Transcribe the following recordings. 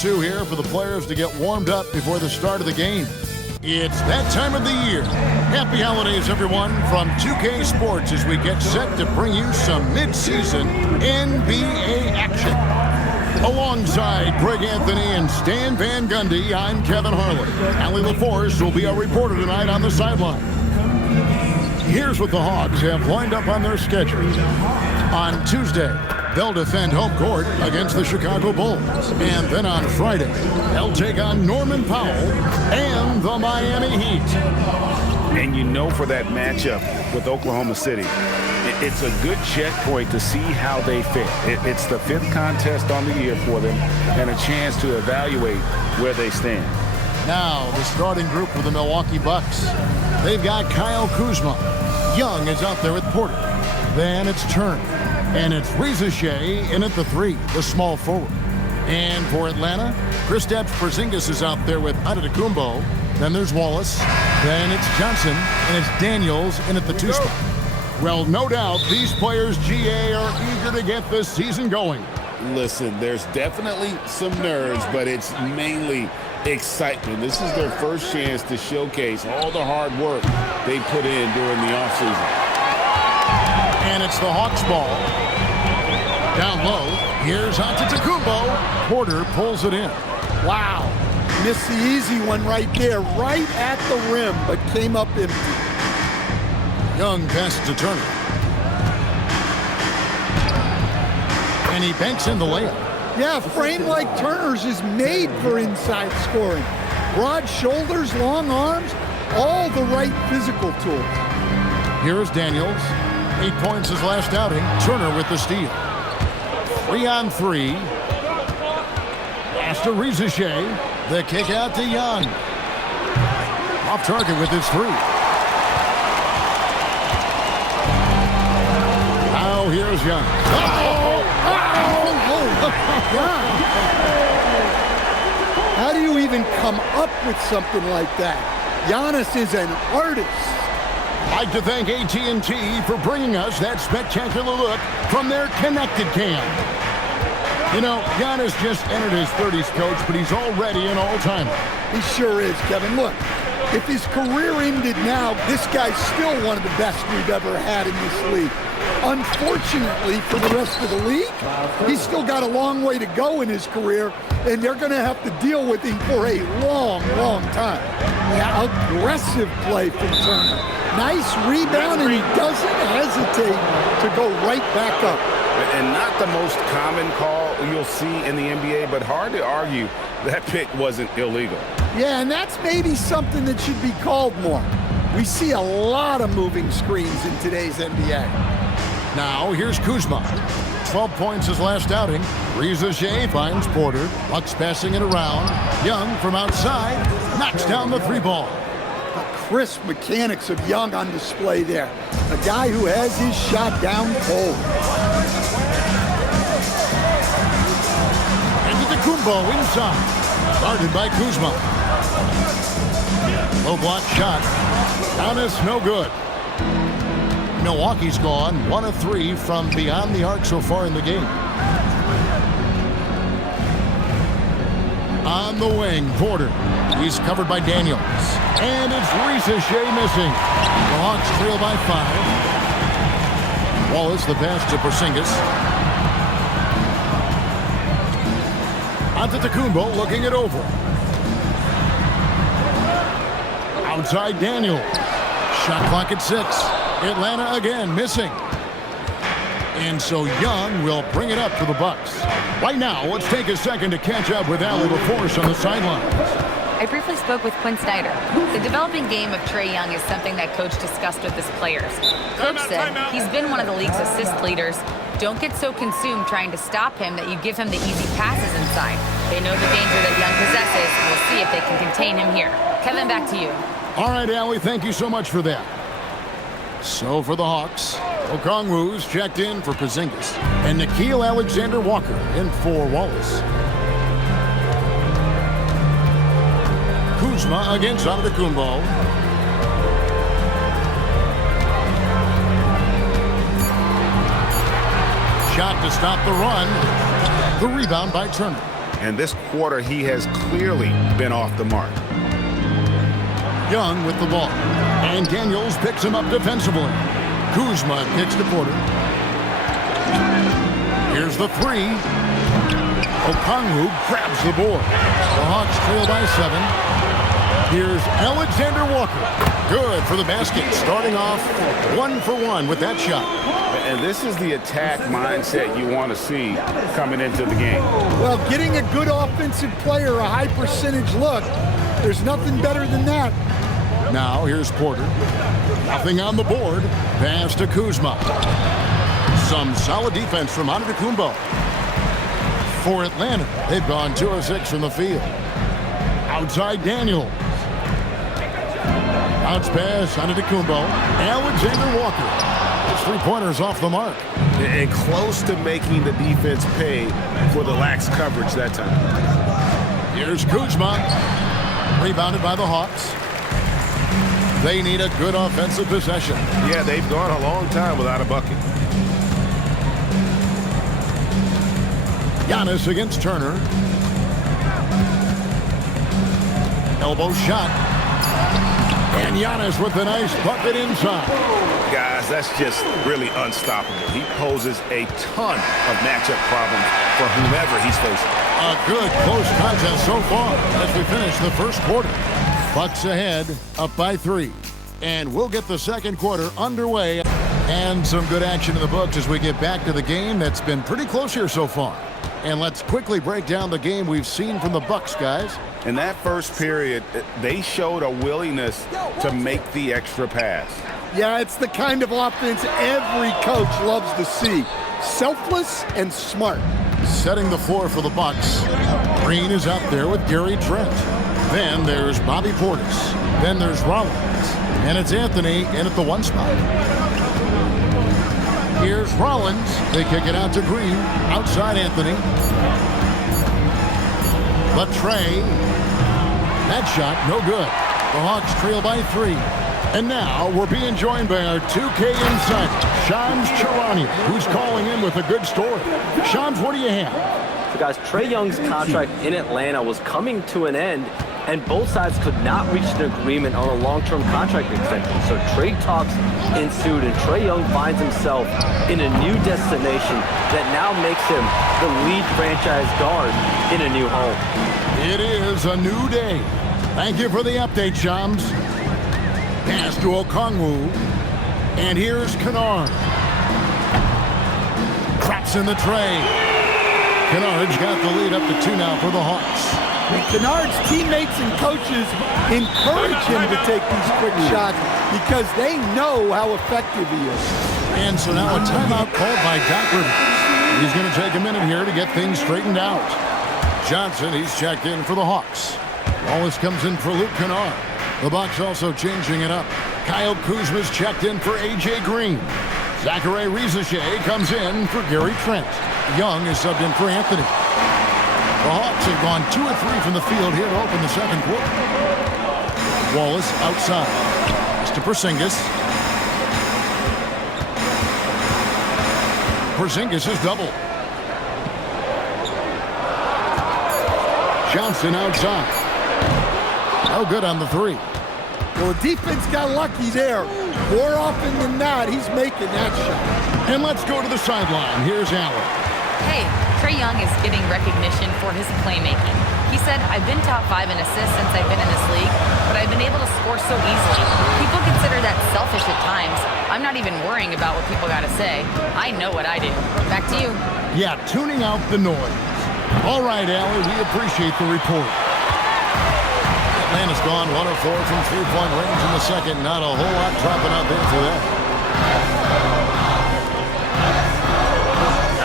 2 here for the players to get warmed up before the start of the game. It's that time of the year. Happy holidays, everyone, from 2K Sports as we get set to bring you some mid-season NBA action. Alongside Greg Anthony and Stan Van Gundy, I'm Kevin Harlan. Allie LaForce will be our reporter tonight on the sideline. Here's what the Hawks have lined up on their schedule. On Tuesday, they'll defend home court against the Chicago Bulls. And then on Friday, they'll take on Norman Powell and the Miami Heat. And you know, for that matchup with Oklahoma City, it's a good checkpoint to see how they fit. It's the 5th contest on the year for them and a chance to evaluate where they stand. Now, the starting group for the Milwaukee Bucks. They've got Kyle Kuzma. Young is out there with Porter. Then it's Turner. And it's Riachaire in at the 3, the small forward. And for Atlanta, Kristaps Porzingis is out there with Antetokounmpo. Then there's Wallace. Then it's Johnson. And it's Daniels in at the 2 spot. Well, no doubt these players, GA, are eager to get this season going. Listen, there's definitely some nerves, but it's mainly excitement. This is their first chance to showcase all the hard work they put in during the offseason. And it's the Hawks ball. Down low, here's Antetokounmpo. Porter pulls it in. Wow. Missed the easy one right there, right at the rim, but came up empty. Young passes to Turner. And he banks in the layup. Yeah, a frame like Turner's is made for inside scoring. Broad shoulders, long arms, all the right physical tools. Here's Daniels. 8 points his last outing. Turner with the steal. 3 on 3. Pass to Riachaire. The kick out to Young. Off target with his 3. Now here's Young. How do you even come up with something like that? Giannis is an artist. I'd like to thank AT&T for bringing us that spectacular look from their connected cam. You know, Giannis just entered his 30s, coach, but he's already an all-timer. He sure is, Kevin. Look, if his career ended now, this guy's still one of the best we've ever had in this league. Unfortunately for the rest of the league, he's still got a long way to go in his career, and they're going to have to deal with him for a long, long time. Yeah, aggressive play from Turner. Nice rebound, and he doesn't hesitate to go right back up. And not the most common call you'll see in the NBA, but hard to argue that pick wasn't illegal. Yeah, and that's maybe something that should be called more. We see a lot of moving screens in today's NBA. Now, here's Kuzma. 12 points his last outing. Riachaire finds Porter. Bucks passing it around. Young from outside knocks down the 3 ball. The crisp mechanics of Young on display there. A guy who has his shot down cold. Antetokounmpo inside. Guarded by Kuzma. Low block shot. Giannis no good. Milwaukee's gone 1 of 3 from beyond the arc so far in the game. On the wing, Porter. He's covered by Daniels. And it's Riachaire missing. The Hawks trail by 5. Wallace, the pass to Porzingis. Antetokounmpo looking it over. Outside Daniels. Shot clock at 6. Atlanta again missing. And so Young will bring it up for the Bucks. Right now, let's take a second to catch up with Allie LaForce on the sidelines. I briefly spoke with Quinn Snyder. The developing game of Trae Young is something that Coach discussed with his players. Coach said he's been one of the league's assist leaders. Don't get so consumed trying to stop him that you give him the easy passes inside. They know the danger that Young possesses. We'll see if they can contain him here. Kevin, back to you. All right, Allie, thank you so much for that. So for the Hawks, Okongwu's checked in for Porzingis, and Nickeil Alexander-Walker in for Wallace. Kuzma against Antetokounmpo. Shot to stop the run. The rebound by Turner. And this quarter, he has clearly been off the mark. Young with the ball. And Daniels picks him up defensively. Kuzma kicks to Porter. Here's the three. Okongwu grabs the board. The Hawks trail by 7. Here's Alexander Walker. Good for the basket. Starting off 1 for 1 with that shot. And this is the attack mindset you want to see coming into the game. Well, getting a good offensive player a high percentage look, there's nothing better than that. Now here's Porter. Nothing on the board. Pass to Kuzma. Some solid defense from Antetokounmpo. For Atlanta, they've gone 2 of 6 from the field. Outside Daniels. Bounce pass, Antetokounmpo. Alexander Walker. His 3-pointers off the mark. And close to making the defense pay for the lax coverage that time. Here's Kuzma. Rebounded by the Hawks. They need a good offensive possession. Yeah, they've gone a long time without a bucket. Giannis against Turner. Elbow shot. And Giannis with a nice bucket inside. Guys, that's just really unstoppable. He poses a ton of matchup problems for whomever he's facing. A good close contest so far as we finish the first quarter. Bucks ahead, up by 3. And we'll get the second quarter underway. And some good action in the books as we get back to the game that's been pretty close here so far. And let's quickly break down the game we've seen from the Bucks, guys. In that first period, they showed a willingness to make the extra pass. Yeah, it's the kind of offense every coach loves to see. Selfless and smart. Setting the floor for the Bucks. Green is out there with Gary Trent. Then there's Bobby Portis. Then there's Rollins. And it's Anthony in at the 1 spot. Here's Rollins. They kick it out to Green. Outside Anthony. But Trae. That shot, no good. The Hawks trail by 3. And now we're being joined by our 2K insider, Shams Charania, who's calling in with a good story. Shams, what do you have? So guys, Trae Young's contract in Atlanta was coming to an end, and both sides could not reach an agreement on a long-term contract extension. So trade talks ensued, and Trae Young finds himself in a new destination that now makes him the lead franchise guard in a new home. It is a new day. Thank you for the update, Shams. Pass to Okongwu. And here's Kennard. Traps in the tray. Kennard's got the lead up to 2 now for the Hawks. And Kennard's teammates and coaches encourage him to take these quick shots because they know how effective he is. And so now a timeout called by Doc Rivers. He's going to take a minute here to get things straightened out. Johnson, he's checked in for the Hawks. Wallace comes in for Luke Kennard. The Bucks also changing it up. Kyle Kuzma's checked in for A.J. Green. Zaccharie Riachaire comes in for Gary Trent. Young is subbed in for Anthony. The Hawks have gone 2 of 3 from the field here to open the second quarter. Wallace outside. It's to Porzingis. Porzingis is double. Johnson outside. No good on the 3. Well, the defense got lucky there. More often than not, he's making that shot. And let's go to the sideline. Here's Allen. Hey, Trae Young is getting recognition for his playmaking. He said, I've been top 5 in assists since I've been in this league, but I've been able to score so easily. People consider that selfish at times. I'm not even worrying about what people got to say. I know what I do. Back to you. Yeah, tuning out the noise. All right, Allie, we appreciate the report. Atlanta's gone 1 of 4 from 3-point range in the second. Not a whole lot dropping out there for that.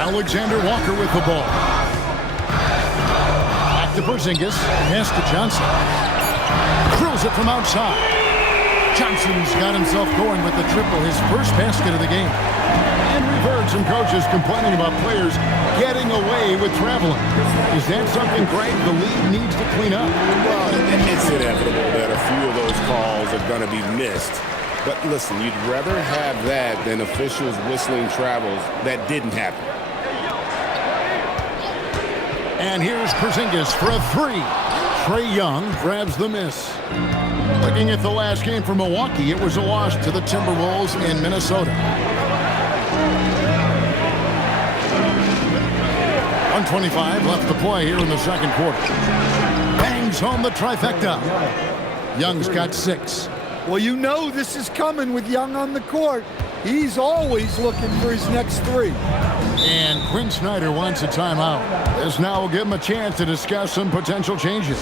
Alexander Walker with the ball. Back to Porzingis. Pass to Johnson. Drills it from outside. Johnson's got himself going with the triple, his first basket of the game. And we've heard some coaches complaining about players getting away with traveling. Is that something, Greg, the league needs to clean up? Well, it's inevitable that a few of those calls are going to be missed. But listen, you'd rather have that than officials whistling travels that didn't happen. And here's Porzingis for a three. Trae Young grabs the miss. Looking at the last game for Milwaukee, it was a loss to the Timberwolves in Minnesota. 1:25 left to play here in the second quarter. Bangs home the trifecta. Young's got 6. Well, you know this is coming with Young on the court. He's always looking for his next 3. And Quinn Snyder wants a timeout. This now will give him a chance to discuss some potential changes.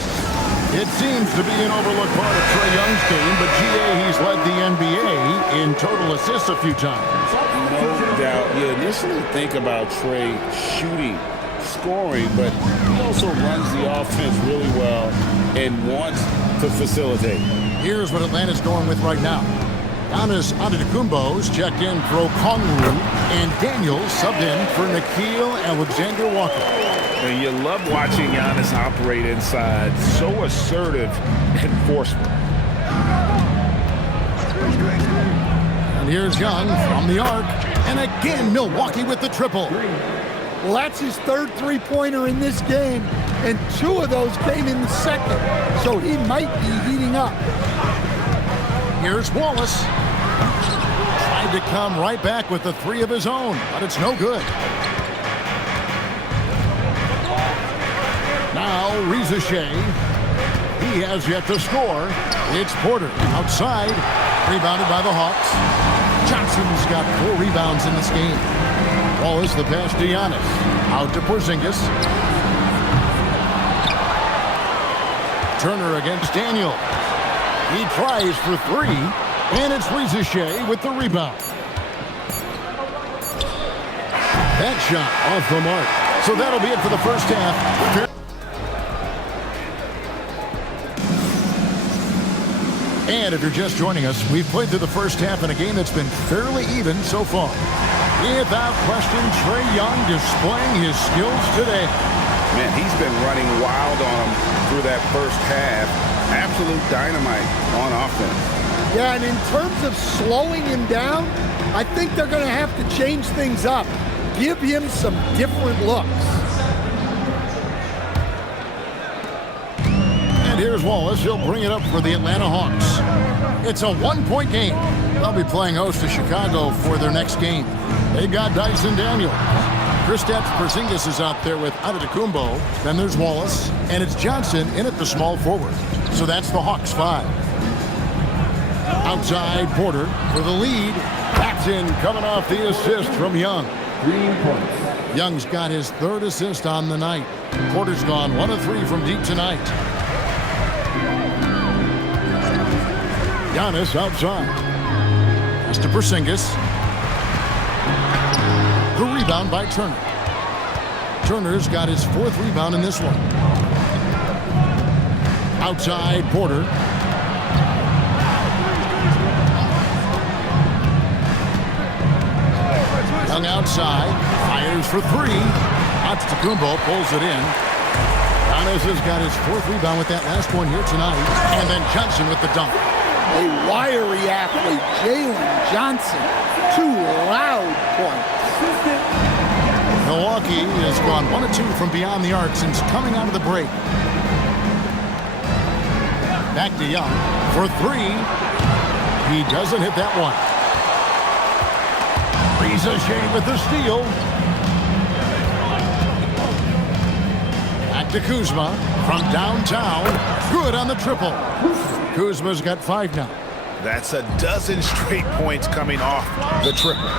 It seems to be an overlooked part of Trae Young's game, but GA, he's led the NBA in total assists a few times. No doubt. You initially think about Trae shooting, scoring, but he also runs the offense really well and wants to facilitate. Here's what Atlanta's going with right now. Giannis Antetokounmpo's checked in for Okongwu, and Daniels subbed in for Nickeil Alexander-Walker. And you love watching Giannis operate inside. So assertive and forceful. And here's Young from the arc. And again, Milwaukee with the triple. Well, that's his 3rd three-pointer in this game, and 2 of those came in the second, so he might be heating up. Here's Wallace. Tried to come right back with the 3 of his own, but it's no good. Now, Riachaire. He has yet to score. It's Porter outside. Rebounded by the Hawks. Johnson's got 4 rebounds in this game. Wallace the pass to Giannis. Out to Porzingis. Turner against Daniel. He tries for 3, and it's Riachaire with the rebound. That shot off the mark. So that'll be it for the first half. And if you're just joining us, we've played through the first half in a game that's been fairly even so far. Without question, Trae Young displaying his skills today. Man, he's been running wild on him through that first half. Absolute dynamite on offense. Yeah, and in terms of slowing him down, I think they're going to have to change things up. Give him some different looks. And here's Wallace. He'll bring it up for the Atlanta Hawks. It's a 1-point game. They'll be playing host to Chicago for their next game. They got Dyson Daniels. Kristaps Porzingis is out there with Antetokounmpo. Then there's Wallace. And it's Johnson in at the small forward. So that's the Hawks 5. Outside Porter for the lead. Paxson coming off the assist from Young. 3 points. Young's got his 3rd assist on the night. Porter's gone 1 of 3 from deep tonight. Giannis outside. Pass to Porzingis. The rebound by Turner. Turner's got his 4th rebound in this one. Outside Porter. Young outside. Fires for 3. Antetokounmpo pulls it in. Giannis has got his 4th rebound with that last one here tonight. And then Johnson with the dunk. A wiry athlete, Jalen Johnson. 2 loud points. Milwaukee has gone 1 of 2 from beyond the arc since coming out of the break. Back to Young for 3. He doesn't hit that one. Riachaire with the steal. Back to Kuzma from downtown. Good on the triple. Kuzma's got 5 now. That's a dozen straight points coming off the triple.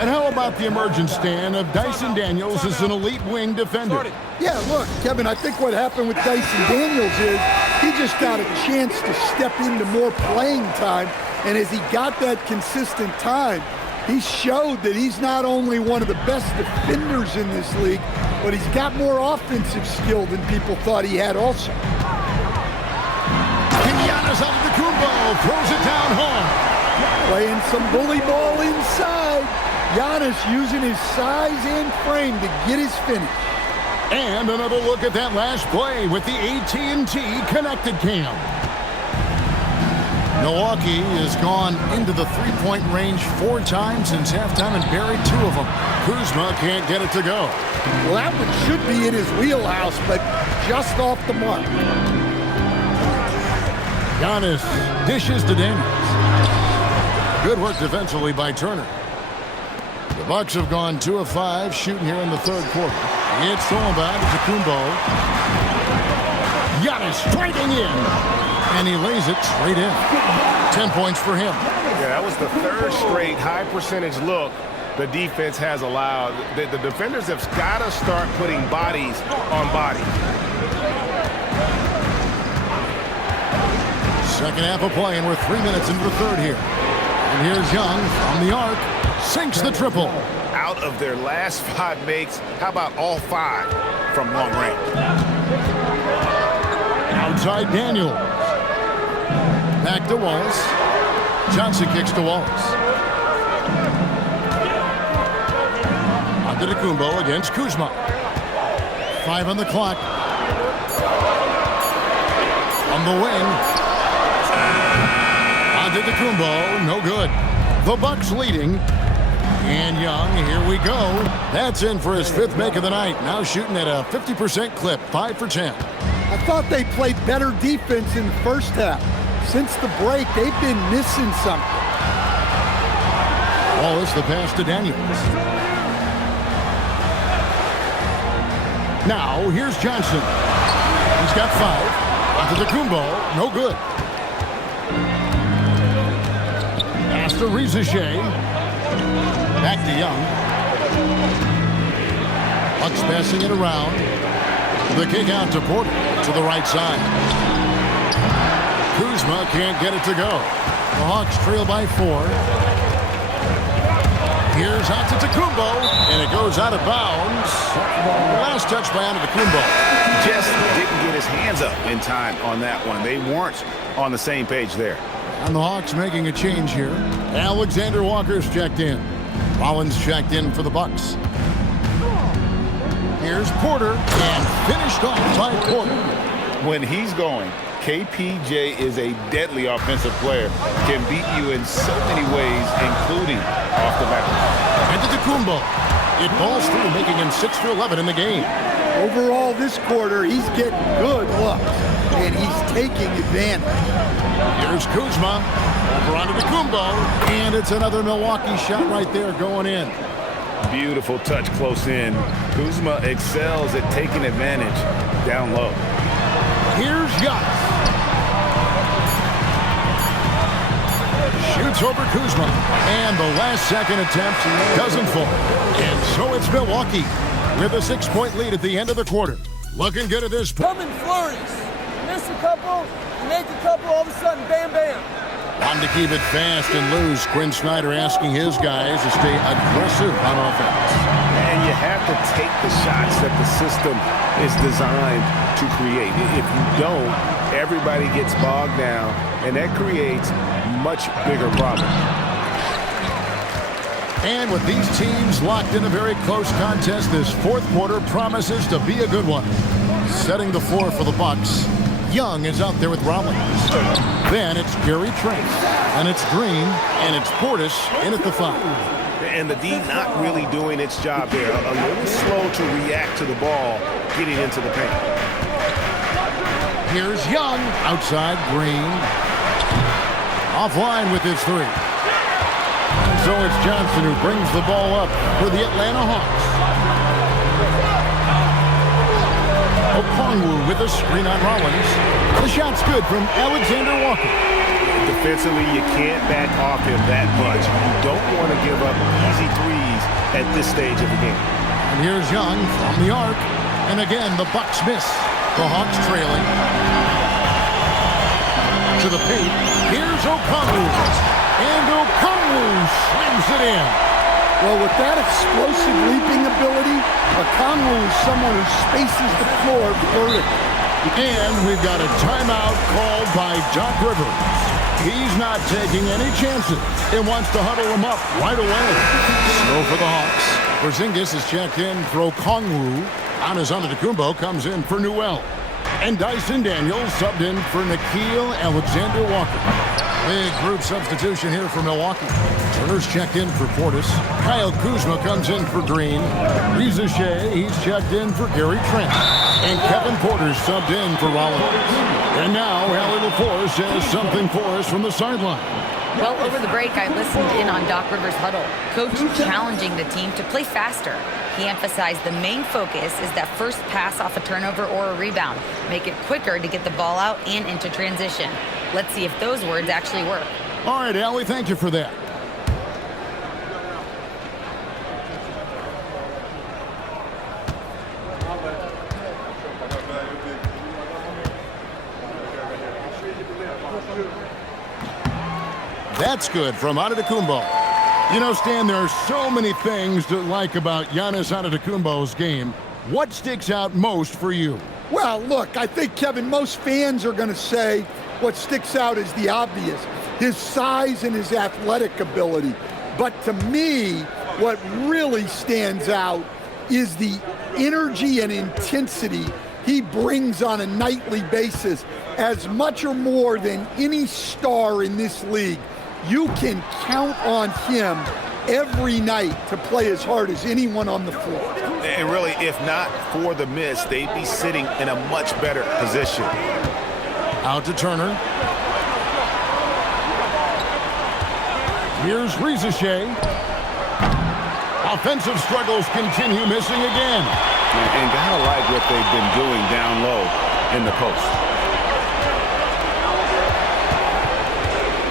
And how about the emergence, Stan, of Dyson Daniels as an elite wing defender? Yeah, look, Kevin, I think what happened with Dyson Daniels is he just got a chance to step into more playing time. And as he got that consistent time, he showed that he's not only one of the best defenders in this league, but he's got more offensive skill than people thought he had also. Giannis Antetokounmpo throws it down home. Playing some bully ball inside. Giannis using his size and frame to get his finish. And another look at that last play with the AT&T Connected Cam. Milwaukee has gone into the three-point range 4 times since halftime and buried 2 of them. Kuzma can't get it to go. Well, that one should be in his wheelhouse, but just off the mark. Giannis dishes to Daniels. Good work defensively by Turner. The Bucks have gone 2 of 5 shooting here in the third quarter. It's thrown by Antetokounmpo. Giannis striking in, and he lays it straight in. 10 points for him. Yeah, that was the 3rd straight high percentage look the defense has allowed. The defenders have got to start putting bodies on bodies. Second half of play, and we're 3 minutes into the third here. And here's Young from the arc. Sinks the triple. Out of their last 5 makes, how about all 5 from long range? Outside Daniels. Back to Wallace. Johnson kicks to Wallace. Antetokounmpo against Kuzma. 5 on the clock. On the wing. Antetokounmpo, no good. The Bucks leading. And Young, here we go. That's in for his 5th make of the night. Now shooting at a 50% clip, 5 for 10. I thought they played better defense in the first half. Since the break, they've been missing something. Wallace, the pass to Daniels. Now, here's Johnson. He's got 5. Antetokounmpo, no good. Pass to Riachaire. Back to Young. Bucks passing it around. The kick out to Porter to the right side. Kuzma can't get it to go. The Hawks trail by 4. Here's Antetokounmpo, and it goes out of bounds. Last touch by Antetokounmpo. Just didn't get his hands up in time on that one. They weren't on the same page there. And the Hawks making a change here. Alexander Walker's checked in. Rollins checked in for the Bucks. Here's Porter, and finished off by Porter. When he's going, KPJ is a deadly offensive player. Can beat you in so many ways, including off the back. Antetokounmpo. It falls through, making him 6 for 11 in the game. Overall, this quarter, he's getting good looks, and he's taking advantage. Here's Kuzma. Over onto Antetokounmpo, and it's another Milwaukee shot right there going in. Beautiful touch close in. Kuzma excels at taking advantage down low. Here's Giannis. Shoots over Kuzma, and the last second attempt doesn't fall. And so it's Milwaukee with a 6-point lead at the end of the quarter. Looking good at this point. Come in flurries. Miss a couple, make a couple, all of a sudden, bam, bam. Wanting to keep it fast and loose. Quinn Snyder asking his guys to stay aggressive on offense. And you have to take the shots that the system is designed to create. If you don't, everybody gets bogged down, and that creates much bigger problems. And with these teams locked in a very close contest, this 4th quarter promises to be a good one. Setting the floor for the Bucks. Young is out there with Rollins. Then it's Gary Trent, and it's Green, and it's Portis in at the 5. And the D not really doing its job there. A little slow to react to the ball getting into the paint. Here's Young, outside Green. Offline with his 3. And so it's Johnson who brings the ball up for the Atlanta Hawks. Okongwu with a screen on Rollins. The shot's good from Alexander Walker. Defensively, you can't back off him that much. You don't want to give up easy threes at this stage of the game. And here's Young from the arc. And again, the Bucks miss. The Hawks trailing. To the paint. Here's Okongwu. And Okongwu slams it in. Well, with that explosive leaping ability, Okongwu is someone who spaces the floor vertically. And we've got a timeout called by Doc Rivers. He's not taking any chances and wants to huddle him up right away. So for the Hawks, Porzingis is checked in for Okongwu. Antetokounmpo comes in for Newell. And Dyson Daniels subbed in for Nickeil Alexander Walker. Big group substitution here for Milwaukee. Turner's checked in for Portis. Kyle Kuzma comes in for Green. Riachaire, he's checked in for Gary Trent. And Kevin Porter's subbed in for Rollins. And now Allie LaForce has something for us from the sideline. Well, over the break, I listened in on Doc Rivers' huddle. Coach challenging the team to play faster. He emphasized the main focus is that first pass off a turnover or a rebound. Make it quicker to get the ball out and into transition. Let's see if those words actually work. All right, Allie, thank you for that. That's good from Antetokounmpo. You know, Stan, there are so many things to like about Giannis Antetokounmpo's game. What sticks out most for you? Well, look, I think, Kevin, most fans are going to say what sticks out is the obvious, his size and his athletic ability. But to me, what really stands out is the energy and intensity he brings on a nightly basis, as much or more than any star in this league. You can count on him every night to play as hard as anyone on the floor. And really, if not for the miss, they'd be sitting in a much better position. Out to Turner. Here's Riachaire. Offensive struggles continue, missing again. And gotta like what they've been doing down low in the post.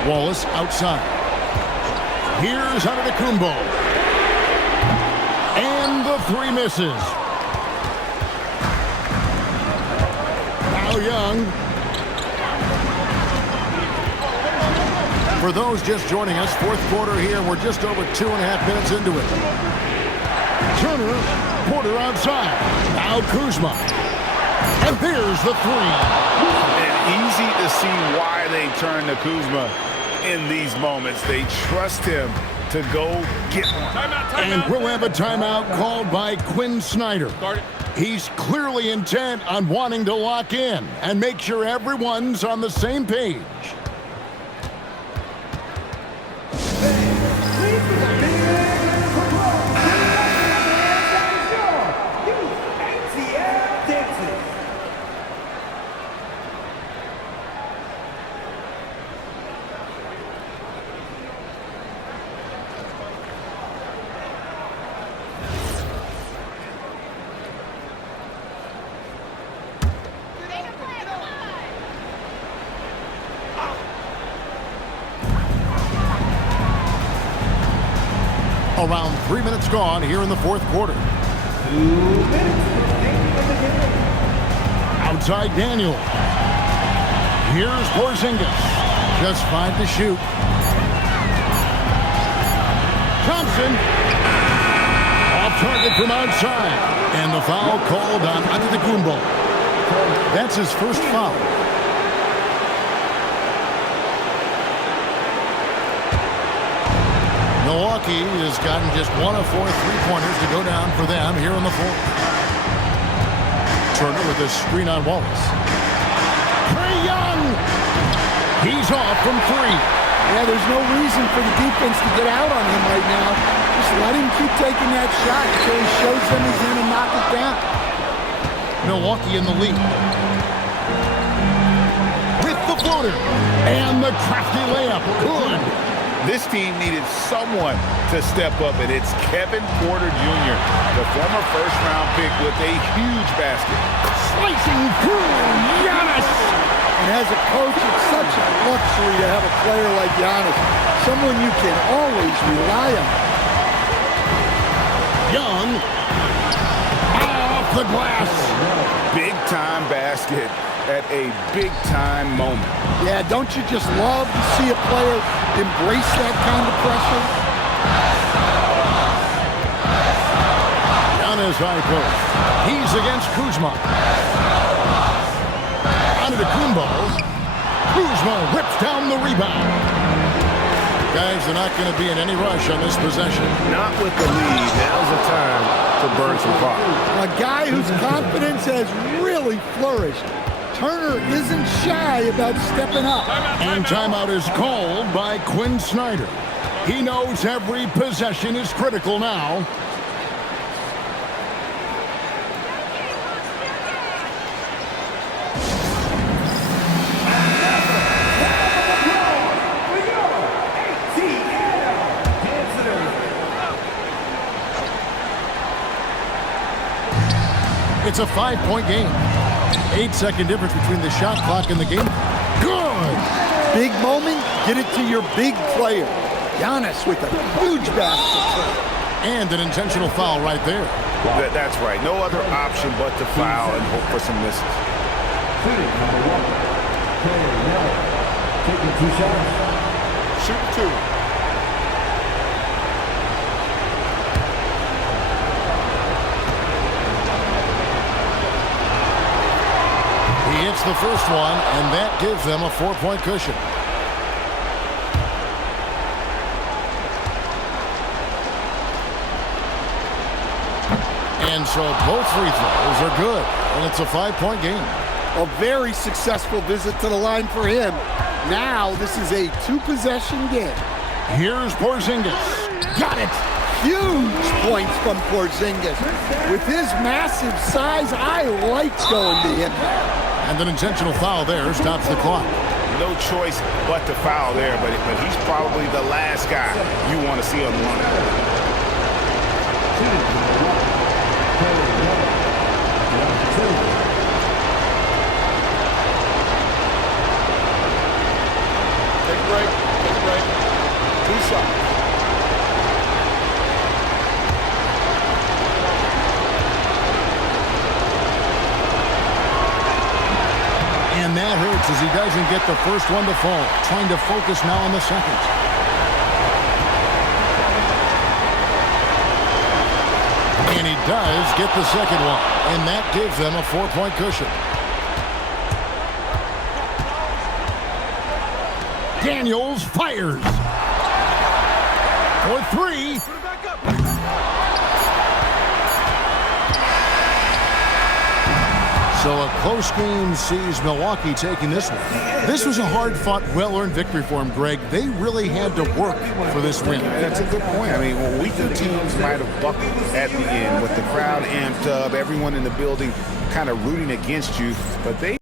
Wallace outside. Here's Antetokounmpo. And the three misses. Now Young. For those just joining us, fourth quarter here. We're just over 2.5 minutes into it. Turner, Porter outside. Now Kuzma. And there's the three. And easy to see why they turn to Kuzma in these moments. They trust him to go get one. Timeout. And we'll have a timeout called by Quinn Snyder. He's clearly intent on wanting to lock in and make sure everyone's on the same page. Around 3 minutes gone here in the fourth quarter. 2 minutes remaining in the game. Outside Daniel. Here's Porzingis. Just 5 to shoot. Thompson. Off target from outside. And the foul called on Antetokounmpo. That's his first foul. Milwaukee has gotten just 1 of 4 3-pointers to go down for them here in the fourth. Turner with a screen on Wallace. Trae Young! He's off from 3. Yeah, there's no reason for the defense to get out on him right now. Just let him keep taking that shot until he shows them he's going to knock it down. Milwaukee in the lead. With the floater. And the crafty layup. Good. This team needed someone to step up, and it's Kevin Porter Jr., the former first-round pick with a huge basket. Slicing through Giannis. And as a coach, it's such a luxury to have a player like Giannis, someone you can always rely on. Young. Off the glass. Big-time basket at a big-time moment. Yeah, don't you just love to see a player embrace that kind of pressure? Giannis high post. He's against Kuzma. Antetokounmpo. Kuzma whips down the rebound. Guys, they're not going to be in any rush on this possession. Not with the lead. Now's the time to burn some clock. A guy whose confidence has really flourished. Turner isn't shy about stepping up. And timeout is called by Quinn Snyder. He knows every possession is critical now. It's a 5-point game. 8-second difference between the shot clock and the game. Good! Big moment, get it to your big player. Giannis with a huge basket. And an intentional foul right there. That's right. No other option but to foul and hope for some misses. Shooting number 1. Taking 2 shots. Shoot 2. He hits the first one, and that gives them a 4-point cushion. And so both free throws are good, and it's a 5-point game. A very successful visit to the line for him. Now this is a 2-possession game. Here's Porzingis. Got it! Huge points from Porzingis. With his massive size, I like going to him. And an intentional foul there stops the clock. No choice but to foul there, but he's probably the last guy you want to see on the line. Take a break. Take a break. 2 shots. And that hurts as he doesn't get the first one to fall. Trying to focus now on the second. And he does get the second one. And that gives them a 4-point cushion. Daniels fires. For 3. So a close game sees Milwaukee taking this one. This was a hard-fought, well-earned victory for them, Greg. They really had to work for this win. That's a good point. I mean, weaker teams might have buckled at the end with the crowd amped up, everyone in the building kind of rooting against you, but they